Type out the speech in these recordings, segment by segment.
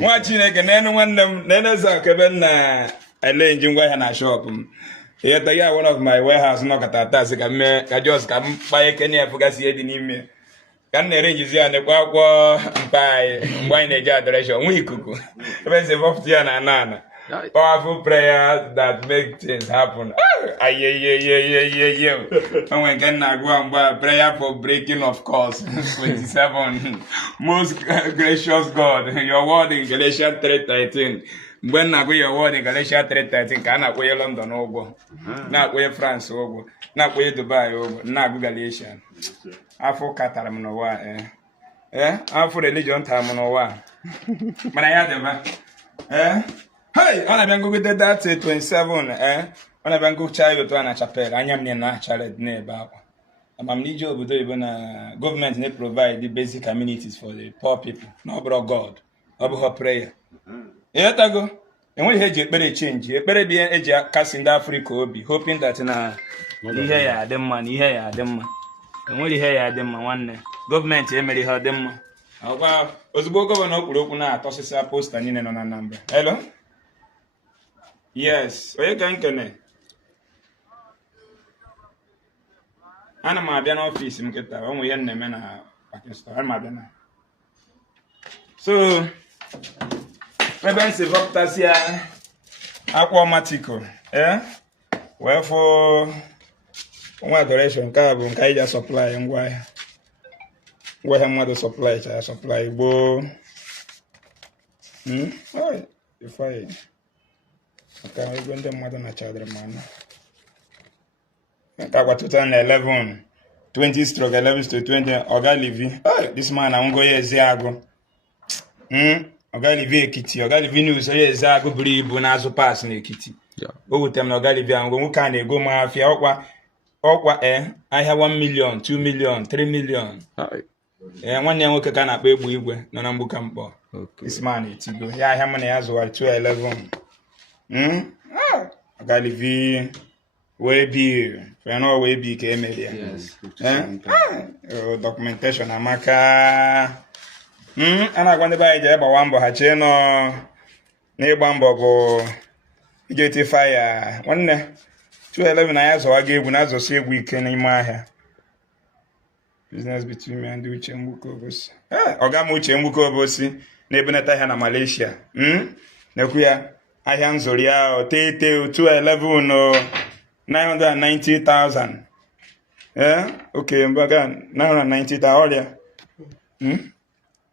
nwa Chineke n'enu nwanne m n'enu Ezeaku na ele nji ngwa ahịa na shop m ihe ya one of my warehouse nọkọta atasị ka jos ka m kpanye kene ya fụgasị ihe dị n'ime ka m na-ere njizi ya nekwa akwụkwọ mpa anyị mgbe anyị na-eji adoration nwa ikuku ebe nse bọpụta ya na ana powerful prayer that make things happen. When can I go and buy prayer for breaking of course 27 most gracious God your word in Galatians 3:13 when I go your word in Galatians 3:13 can I go London ụgwọ na-akpọ France ụgwọ na-akpọ Dubai ụgwọ na-agụ Galatians afọ katara m n'ụwa afọ religion tara m n'ụwa mana ya dịba hey ọ na-abịa ngụgide that 27 ọ na-abịa ngụcha ya otu a na chapel anya m na chalet n'ebe akwa amamnije obodo oyibo na gọọmenti na-provide the basic amenities for the poor people na ọ bụrụ God ọ bụghị prayer ịghọtago enweghị ihe eji ekpere change ekpere bụ eji akasị ndị Afrịka obi hoping that na ihe ya adị mma na ihe ya adị mma enweghị ihe ya adị mma nwanne gọọmenti emere ihe ọ dị mma ọgwa ozugbo gọvanọ kwuru okwu na-atọsịsị posta niile nọ na Anambra. Hello. Yes, onye ka nkene ana m abịa n'ọfịs m kịta ọ nwe ihe na-eme na Pakistan ana m abịa na so ebe nsi vọpụtasịa akwa ọmatiko wee fụ nwa Adoration nke a bụ nke anyị ji supply ngwaahịa mmadụ supply gboo maka ego ndị mmadụ na-achadịrị m anya nke agwa 2011 20/11/20 Oga Livi this man anwụgo ya Ezeaku Oga Livi Ekiti Oga Livi news onye Ezeaku buru ibu na-azụ pass n'Ekiti o wutere m na Oga Livi anwụgo nwoke a na-ego m afịa ọkwa ahịa 1 million 2 million 3 million nwanne ya nwoke ka na-akpọ egbu igwe nọ na mgbuka mkpọ this man etigo ya ahịa m na ya zụwara 211 Oga Livi wee bi ka emere ya documentation amaka a na-agwa ndị be anyị ji gbawa mbọ ha chee nọ n'ịgba mbọ bụ ije etifa ya nwanne 211 na ya zọwa gị egwu na-azọsi egwu ike n'ime ahịa business between me and Uche Mgbuka Obosi ọga m Uche Mgbuka Obosi na-ebenata ahịa na Malaysia na-ekwu ya ahịa nzori ya otete 211 990,000 okay mbaga 990,000 ọrịa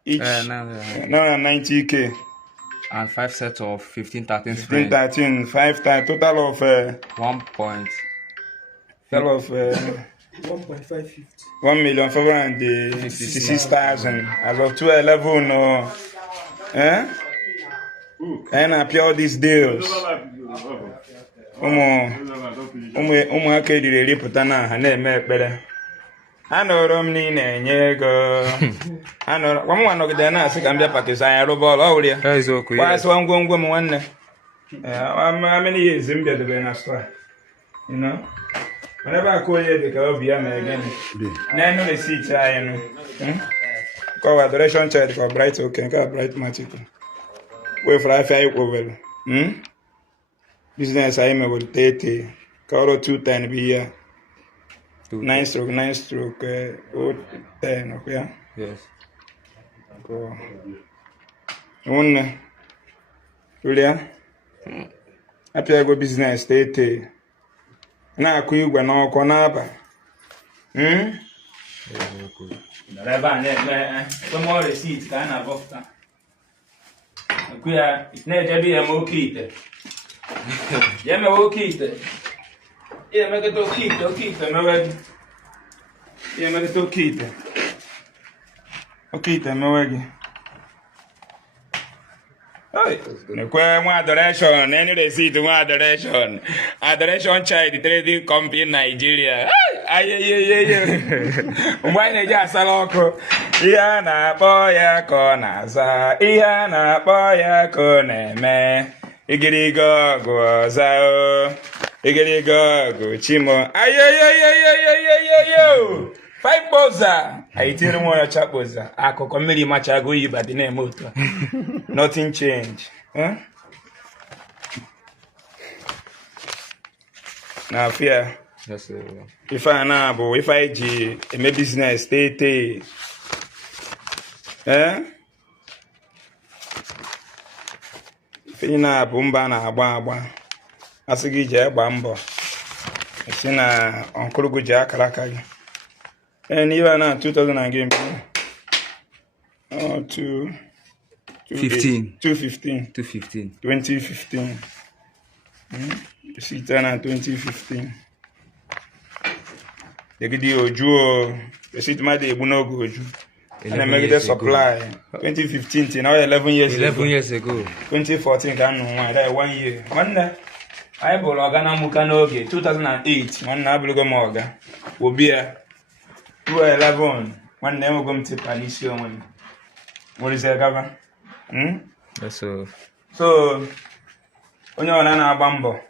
each 990k and 5 sets of 15-13 springs 5 times total of 1,556,000 as of 211 and I pay all these deals ụmụaka ejiri eripụta na ha na-eme ekpere anọrọ m niile enye ego anọrọ nwa nọgide na-asị ka m bịa Pakistan ya rụba ọrụ ọhụrụ ya gbasịwa ngwongwo m nwanne amịnị ya ezi m bịadobere na store whenever I call you the Caribbean again, no receipt I know. Call Adoration Church for bright okay, bright magic. Wait for I well. Business I am about 30. Call 210 be here. 9 stroke 10 okay. Yes. Go. One Julia. Happy go business 30. Na-akụ igwe n'ọkụ n'aba ebe a na-ekpe more receipt ka a na-abọpụta ekwu ya na-ejebe ya oke ite ya mewe oke ite ya emekọta oke ite mewe gị ya emekọta oke ite mewe gị nekwe nwa Adoration any receipt nwa Adoration Child Trading Company Nigeria mgbe anyị na-eji asala ọkụ ihe a na-akpọ ya ka ọ na-aza ihe a na-akpọ ya ka ọ na-eme igirigo ọgụ ọza igirigo ọgụ chimo ayoyoyoyoyoyoyo 5 boza. I tell more chap boza. I could come really much ago you but the name motor. Nothing change. Huh? Now fear. Yes, sir. If I know, if I G, my business, stay. Eh? If you know, bumba na agba. Asigi je agba mbọ. Esi na onkologo je akara aka gị. And even now 2000 again. Oh, 2015. 2015. You see, turn on 2015. They get the Oju. You see, my day, no go Oju. And I make the supply. 2015, now 11 years ago. 11 years ago. 2014, can't know why. That 1 year. One day, I bought Organa Mukanoge. 2008, one Nabuga Morga. Will be a 2011. One never going to Palisio. What is that, Governor? Yes, sir. So, when you're on a bambo,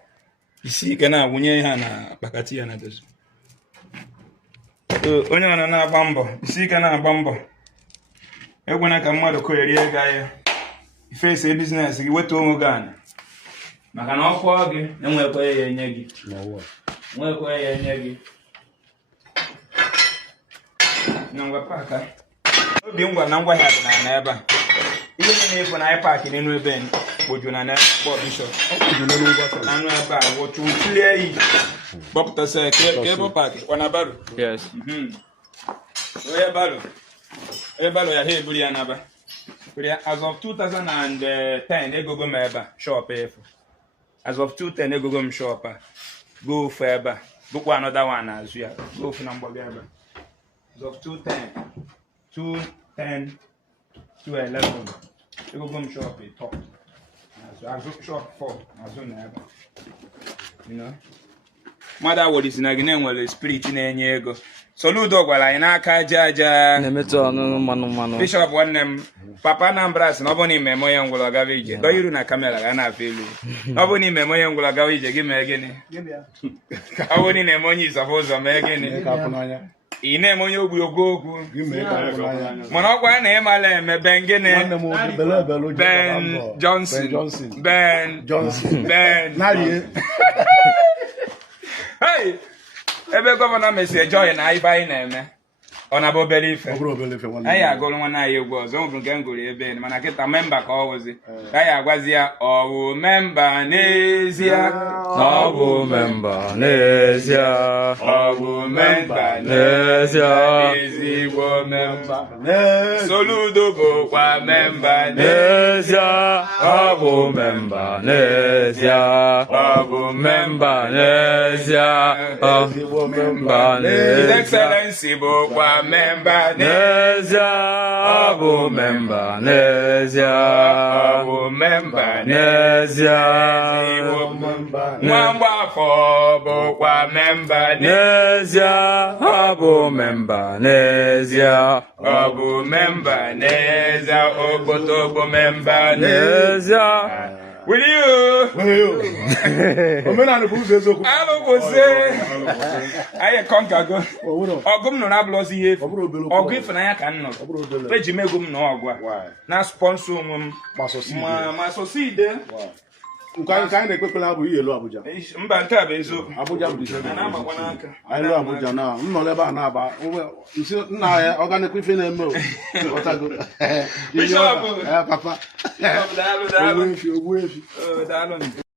you see, can I win your hand a Bakati and others? So, when you're on a bambo, you see, can I bambo? When I come out of Korea, guy, you face a business, you went to Omogan. I can offer again, and we'll pay a negi. No, we'll pay a negi. No, we're packer. Being one number has never. Even if when I park in any event, would you not have Bishop? I'm not about what you clear. Bob to say, cable park, one about. Yes. Where about? Everybody, I hear Bulianaba. As of 2010, they go Meba, shop. As of 2010, they go shop. Go Faber. Book one other one as we are. Go for number. As of 210 to 11. You go shop it top. So I go shop 4. As soon as you know. Mother, what is in a Guinean well, spirit in any ego. So Ludo, while I naka jaja. Bishop one them. Papa Nambras, nobody memory will agavage. Do you na camera and I feel you. Nobody memory will agavage. Give me again. I wouldn't name money suppose I'm again. In a money will go. Monogua name I am a Ben Johnson. Ben Johnson. Hey, every governor may say joy and I buy name. On a belief. I go on I was over Ganguly, Ben, when I get a member always. I was here, oh, member, Nazia, Oh, member, Nazia, oh, member, Nazia, easy member, Soludo, member, Nazia, oh, member, Nazia, oh, member, Nazia, oh, member, His Excellency, member, Nazia, oh, member, Nazia, oh, member, Nazia, Mwamba for Bokwa member, Nazia, oh, member, Nazia, Obu member, Neza, Obotobo member, Nazia. Will you? I don't say, I conquer go. Or come no ablos here, or give an I cannot. Regimegum no, now sponsor my society. Kind of people have you, Abuja. Mbanta Benzo, Abuja, I know Abuja now. No, never know about. You see, now organic within a move. What I go, Papa.